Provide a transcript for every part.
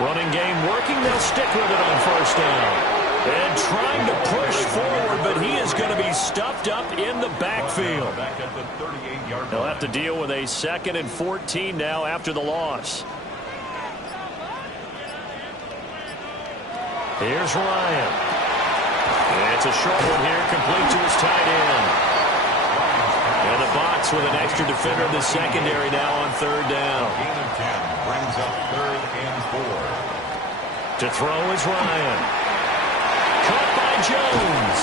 Running game working. They'll stick with it on first down. And trying to push forward, but he is going to be stuffed up in the backfield. He'll have to deal with a 2nd and 14 now after the loss. Here's Ryan. It's a short one here, complete to his tight end. And the box with an extra defender in the secondary now on 3rd down. Gain of 10 brings up 3rd and 4. To throw is Ryan. Caught by Jones.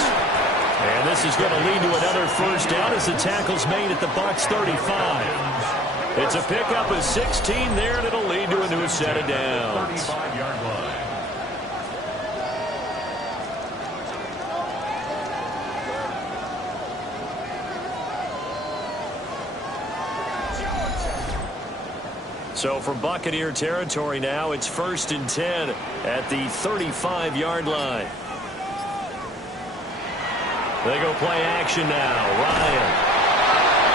And this is going to lead to another first down as the tackle's made at the Bucs 35. It's a pickup of 16 there, and it'll lead to a new set of downs. 35-yard line. So from Buccaneer territory now, it's 1st and 10 at the 35-yard line. They go play action now. Ryan.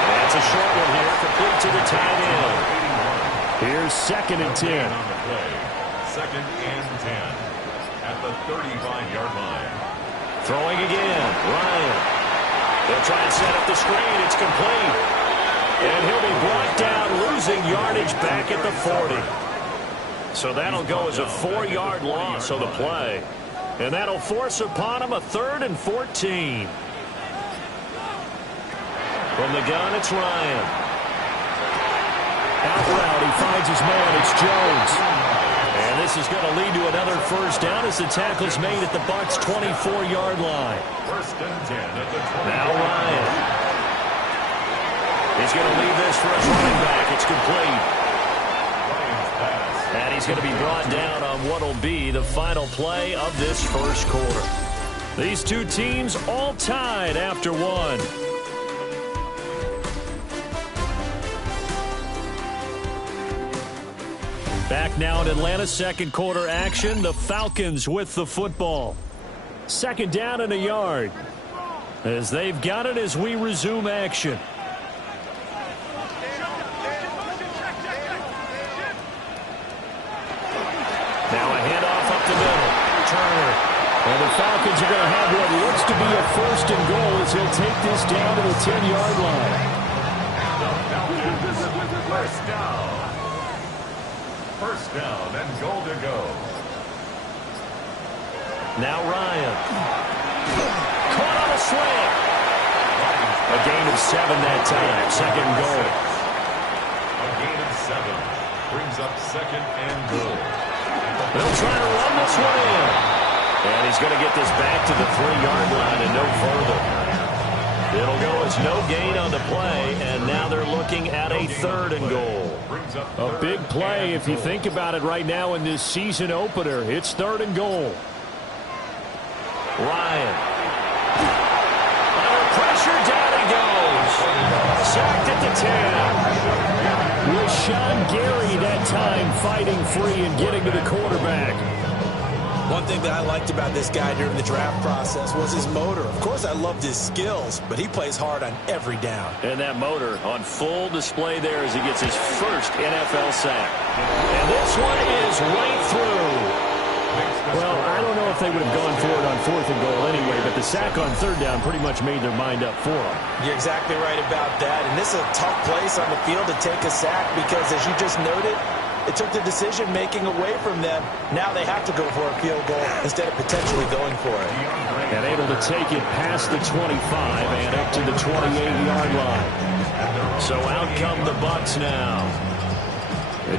That's a short one here, complete to the tight end. Here's 2nd and 10. On the play. 2nd and 10 at the 35-yard line. Throwing again. Ryan. They'll try and set up the screen. It's complete. And he'll be brought down, losing yardage back at the 40. So that'll go as a 4-yard loss on the play. And that'll force upon him a 3rd and 14. From the gun, it's Ryan. Out route, he finds his man. It's Jones. And this is going to lead to another first down as the tackle's made at the Bucs 24-yard line. 1st and 10 at the 20. Now Ryan. He's going to leave this for his running back. It's complete. And he's going to be brought down on what will be the final play of this first quarter. These two teams all tied after one. Back now in Atlanta's second quarter action. The Falcons with the football. 2nd down and a yard. As they've got it as we resume action. And the Falcons are going to have what looks to be a 1st and goal as he'll take this down to the 10-yard line. First down. 1st down and goal to go. Now Ryan. Caught on a slant. A gain of 7 that time. 2nd goal. A gain of 7 brings up 2nd and goal. They'll try to run this one in. And he's going to get this back to the 3-yard line and no further. It'll go as no gain on the play, and now they're looking at a 3rd and goal. A big play if you think about it right now in this season opener. It's 3rd and goal. Ryan. Under pressure, down he goes. Sacked at the 10. Rashawn Gary that time fighting free and getting to the quarterback. One thing that I liked about this guy during the draft process was his motor. Of course, I loved his skills, but he plays hard on every down. And that motor on full display there as he gets his first NFL sack. And this one is right through. Well, I don't know if they would have gone for it on 4th and goal anyway, but the sack on 3rd down pretty much made their mind up for them. You're exactly right about that. And this is a tough place on the field to take a sack because, as you just noted, it took the decision-making away from them. Now they have to go for a field goal instead of potentially going for it. And able to take it past the 25 and up to the 28-yard line. So out come the Bucs now.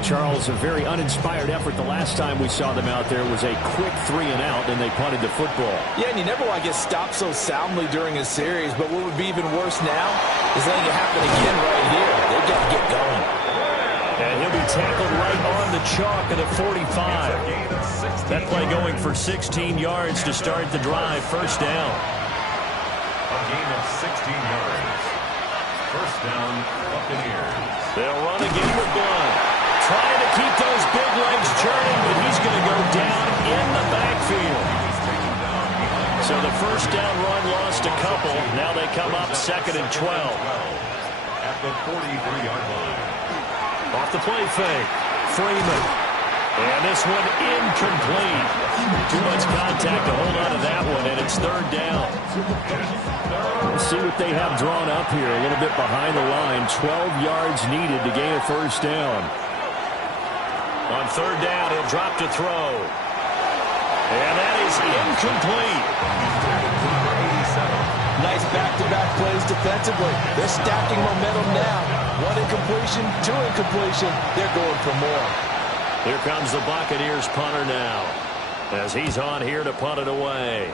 Charles, a very uninspired effort. The last time we saw them out there was a quick 3-and-out, and they punted the football. Yeah, and you never want to get stopped so soundly during a series, but what would be even worse now is letting it happen again right here. They've got to get going. And he'll be tackled right on the chalk at the 45. That play going for 16 yards to start the drive. First down. A gain of 16 yards. First down, Buccaneers. They'll run again with Blunt. Trying to keep those big legs churning, but he's going to go down in the backfield. So the first down run lost a couple. Now they come up 2nd and 12. At the 43-yard line. Off the play fake. Freeman. And this one incomplete. Too much contact to hold on to that one, and it's third down. Let's see what they have drawn up here. A little bit behind the line. 12 yards needed to gain a first down. On third down, he'll drop to throw. And that is incomplete. Nice back-to-back plays defensively. They're stacking momentum now. One incompletion, two incompletion. They're going for more. Here comes the Buccaneers punter now, as he's on here to punt it away.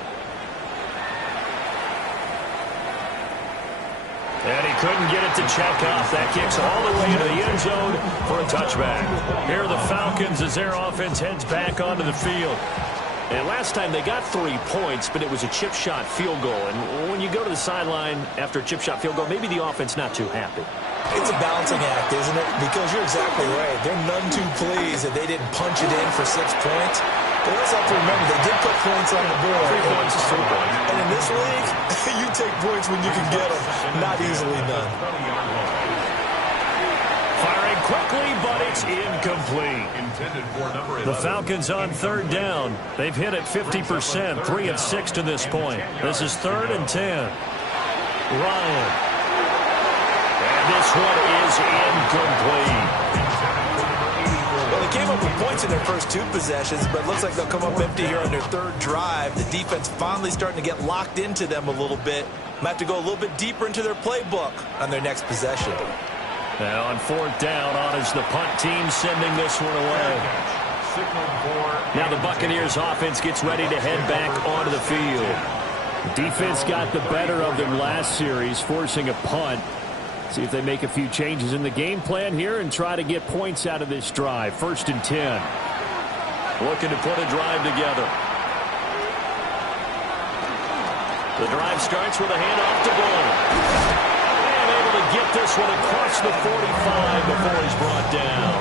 And he couldn't get it to check off. That kicks all the way into the end zone for a touchback. Here are the Falcons as their offense heads back onto the field. And last time they got 3 points, but it was a chip shot field goal. And when you go to the sideline after a chip shot field goal, maybe the offense not too happy. It's a balancing act, isn't it? Because you're exactly right. They're none too pleased that they didn't punch it in for 6 points. But let's have to remember, they did put points on the board. 3 points is 3 points. And in this league, you take points when you can get them. Not easily done. Firing quickly, but it's incomplete. The Falcons on third down. They've hit it 50%, 3 of 6 to this point. This is 3rd and 10. Ryan. And this one is incomplete. Well, they came up with points in their first 2 possessions, but it looks like they'll come up empty here on their 3rd drive. The defense finally starting to get locked into them a little bit. Might have to go a little bit deeper into their playbook on their next possession. Now on 4th down, on is the punt team sending this one away. Now the Buccaneers offense gets ready to head back onto the field. The defense got the better of them last series, forcing a punt. See if they make a few changes in the game plan here and try to get points out of this drive. 1st and 10. Looking to put a drive together. The drive starts with a handoff to Bull. And able to get this one across the 45 before he's brought down.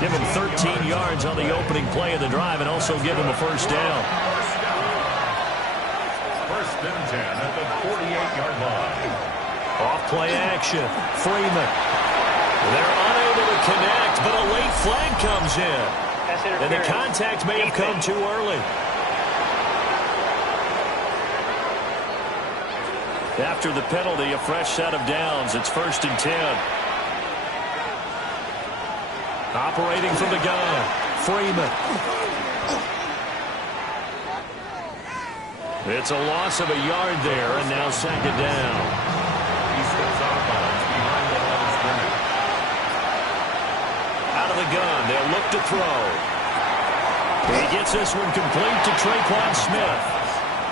Give him 13 yards on the opening play of the drive and also give him a first down. 1st and 10 at the 48-yard line. Off play action. Freeman. They're unable to connect, but a late flag comes in. And the contact may have come too early. After the penalty, a fresh set of downs. It's 1st and 10. Operating from the gun. Freeman. It's a loss of a yard there, and now 2nd down. Out of the gun, they'll look to throw. He gets this one complete to Traquan Smith.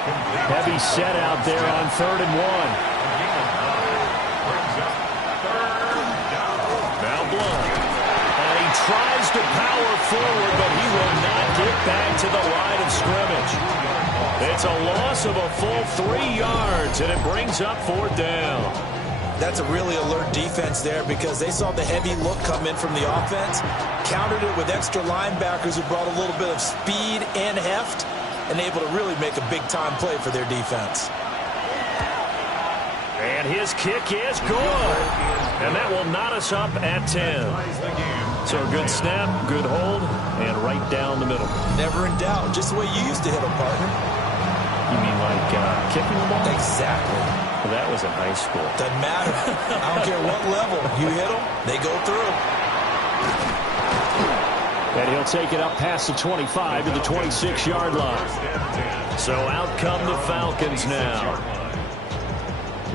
Heavy set out there on 3rd and 1. Now Blunt. And he tries to power forward, but he will not get back to the line of scrimmage. It's a loss of a full 3 yards, and it brings up 4th down. That's a really alert defense there because they saw the heavy look come in from the offense, countered it with extra linebackers who brought a little bit of speed and heft, and able to really make a big-time play for their defense. And his kick is good. And that will knot us up at 10. So a good snap, good hold, and right down the middle. Never in doubt. Just the way you used to hit them, partner. You mean like kicking the ball? Exactly. Well, that was in high school. Doesn't matter. I don't care what level. You hit them, they go through. And he'll take it up past the 25 to the 26-yard line. So out come the Falcons now.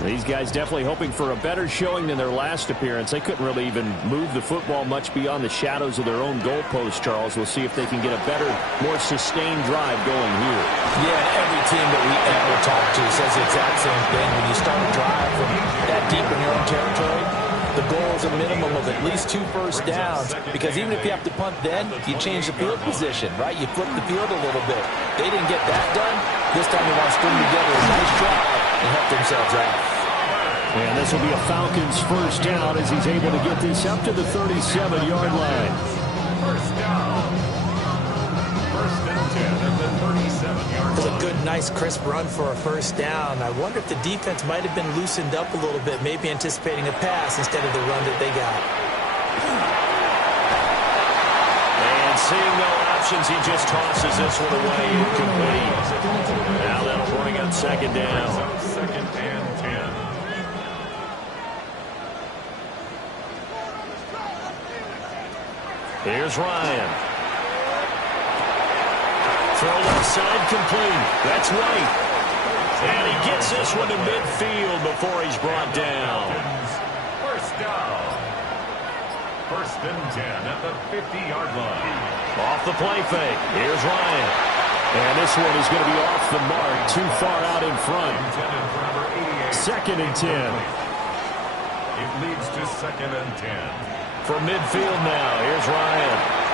These guys definitely hoping for a better showing than their last appearance. They couldn't really even move the football much beyond the shadows of their own goalpost, Charles. We'll see if they can get a better, more sustained drive going here. Yeah, every team that we ever talk to says the exact same thing. When you start a drive from that deep in your own territory, the goal is a minimum of at least 2 first downs, because even if you have to punt then, you change the field position, right? You flip the field a little bit. They didn't get that done. This time they want to string together a nice drive and help themselves out. And this will be a Falcons first down as he's able to get this up to the 37-yard line. First down. 1st and 10 at the 37-yard line. It's a good, nice, crisp run for a first down. I wonder if the defense might have been loosened up a little bit, maybe anticipating a pass instead of the run that they got. And seeing no options, he just tosses this one away incomplete. Now that'll bring up second down. Second and 10. Here's Ryan. Throw left side complete. That's White. And he gets this one to midfield before he's brought down. First down. First and 10 at the 50-yard line. Off the play fake. Here's Ryan. And this one is going to be off the mark, too far out in front. Intended for number 88. Second and 10. It leads to second and 10. From midfield now, here's Ryan.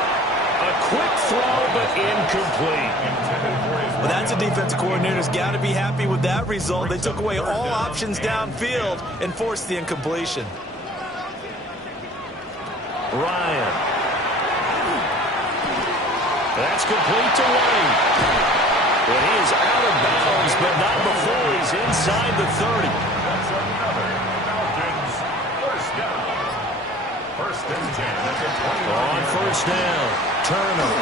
A quick throw, but incomplete. Well, that's a defensive coordinator's got to be happy with that result. They took away all options downfield and forced the incompletion. Ryan. That's complete to White. Well, he is out of bounds, but not before he's inside the 30. That's another Falcons first down. First and 10 at the 20. On first down, Turner.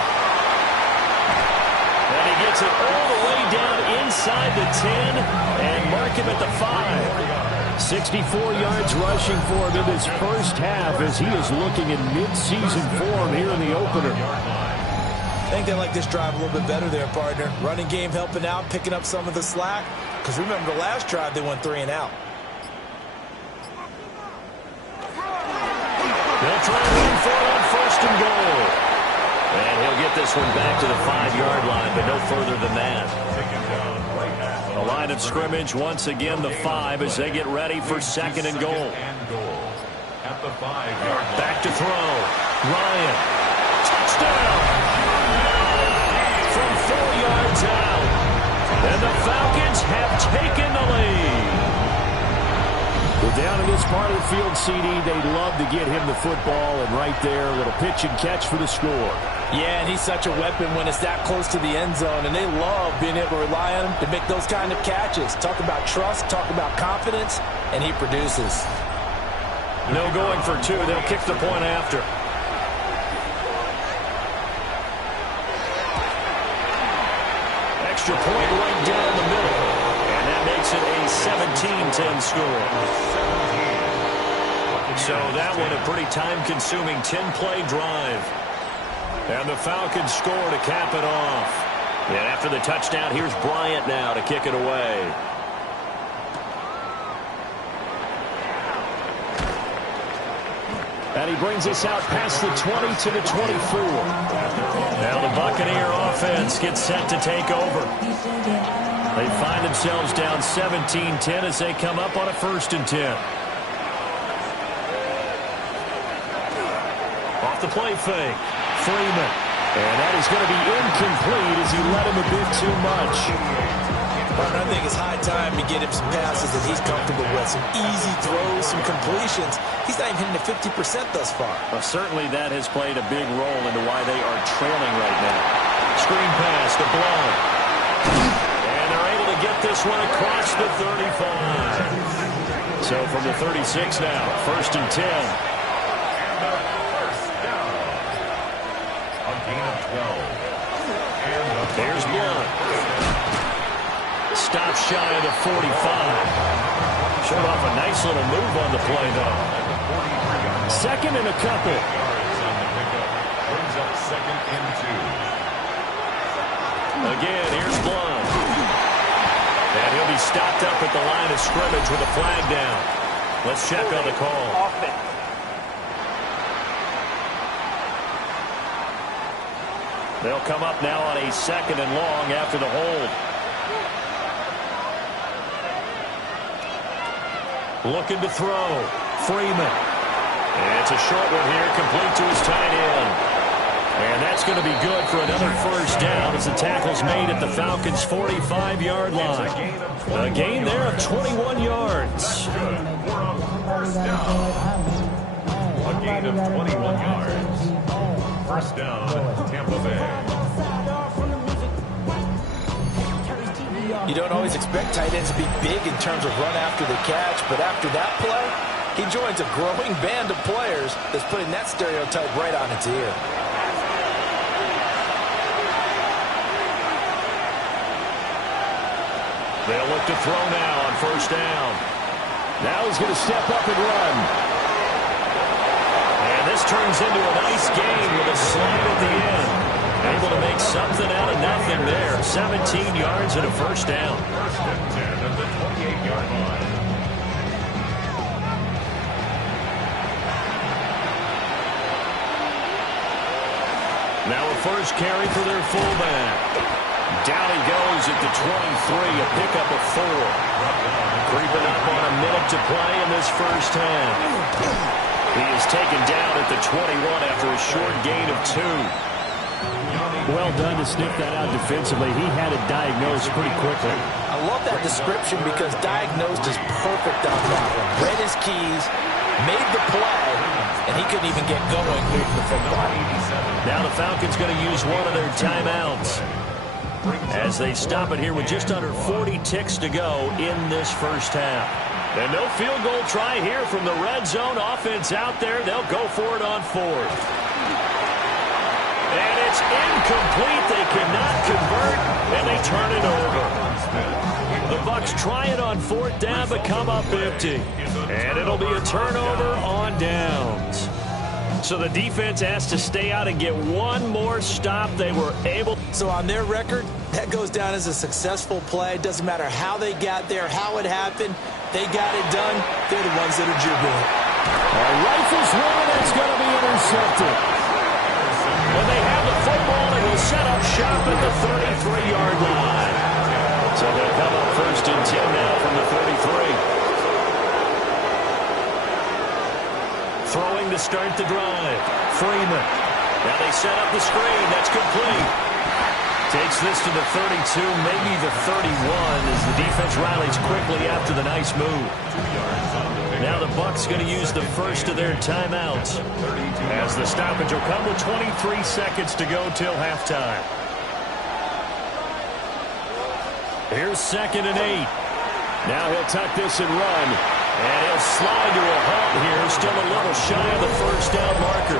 And he gets it all the way down inside the 10 and mark him at the 5. 64 yards rushing for him in this first half as he is looking in mid-season form here in the opener. I think they like this drive a little bit better there, partner. Running game helping out, picking up some of the slack. Because remember the last drive, they went 3 and out. They'll try to run for it on first and goal. And he'll get this one back to the 5-yard line, but no further than that. The line of scrimmage, once again, the 5 as they get ready for second and goal. At the 5-yard line. Back to throw. Ryan. Touchdown. From 4 yards out. And the Falcons have taken the lead. Well, down in this part of the field, CD, they'd love to get him the football, and right there, a little pitch and catch for the score. Yeah, and he's such a weapon when it's that close to the end zone, and they love being able to rely on him to make those kind of catches. Talk about trust, talk about confidence, and he produces. No going for 2. They'll kick the point after. Extra point right down the middle. And that makes it a 17-10 score. So that one a pretty time-consuming 10-play drive. And the Falcons score to cap it off. And after the touchdown, here's Bryant now to kick it away. And he brings us out past the 20 to the 24. Now the Buccaneer offense gets set to take over. They find themselves down 17-10 as they come up on a first and 10. Off the play fake. Freeman. And that is going to be incomplete as he led him a bit too much. I think it's high time to get him some passes that he's comfortable with. Some easy throws, some completions. He's not even hitting the 50% thus far. Well, certainly that has played a big role into why they are trailing right now. Screen pass to Blount. And they're able to get this one across the 35. So from the 36 now, first and 10. There's Blount. Stop shy of the 45. Showed off a nice little move on the play, though. Second and a couple. Brings up second and 2. Again, here's Blount. And he'll be stopped up at the line of scrimmage with a flag down. Let's check on the call. They'll come up now on a second and long after the hold. Looking to throw. Freeman. And it's a short one here, complete to his tight end. And that's going to be good for another first down as the tackle's made at the Falcons' 45-yard line. A gain there of 21 yards. Good. We're on first down. A gain of 21 yards. First down, Tampa Bay. You don't always expect tight ends to be big in terms of run after the catch, but after that play, he joins a growing band of players that's putting that stereotype right on its ear. They'll look to throw now on first down. Now he's going to step up and run. And this turns into a nice game with a slide at the end. Able to make something out of nothing there. 17 yards and a first down. First and 10 at the 28-yard line. Now a first carry for their fullback. Down he goes at the 23, a pickup of 4. Creeping up on a minute to play in this first half. He is taken down at the 21 after a short gain of 2. Well done to sniff that out defensively. He had it diagnosed pretty quickly. I love that description because diagnosed is perfect on that one. Read his keys, made the play, and he couldn't even get going moving the football. Now the Falcons going to use one of their timeouts as they stop it here with just under 40 ticks to go in this first half. And no field goal try here from the red zone. Offense out there. They'll go for it on 4th. And it's incomplete. They cannot convert, and they turn it over. The Bucs try it on 4th down, but come up empty. And it'll be a turnover on downs. So the defense has to stay out and get one more stop. They were able. So on their record, that goes down as a successful play. Doesn't matter how they got there, how it happened. They got it done. They're the ones that are jubilant. Rifles one, it's going to be intercepted. And they have the football and will set up shop at the 33-yard line. So they'll come up first and 10 now from the 33. Throwing to start the drive. Freeman. Now they set up the screen. That's complete. Takes this to the 32, maybe the 31, as the defense rallies quickly after the nice move. Now the Bucs going to use the first of their timeouts, as the stoppage will come with 23 seconds to go till halftime. Here's 2nd and 8. Now he'll tuck this and run. And he'll slide to a halt here, still a little shy of the first down marker.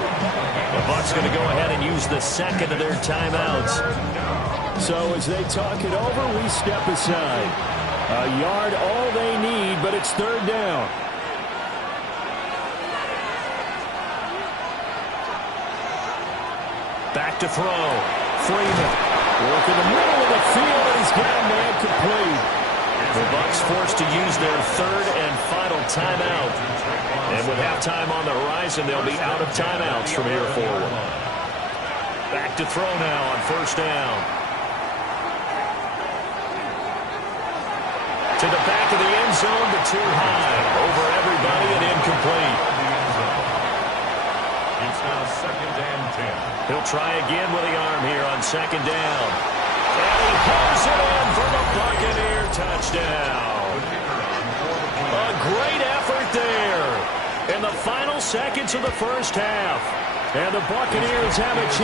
The Bucs going to go ahead and use the second of their timeouts. So as they talk it over, we step aside. A yard all they need, but it's 3rd down. Back to throw. Freeman. Work in the middle of the field, and he's got a man complete. The Bucs forced to use their 3rd and final timeout. And with halftime on the horizon, they'll be out of timeouts from here forward. Back to throw now on first down. To the back of the end zone, but too high. Over everybody and incomplete. It's now 2nd and 10. He'll try again with the arm here on 2nd down. And he hauls it in for the Buccaneer touchdown. A great effort there in the final seconds of the first half. And the Buccaneers have a chance.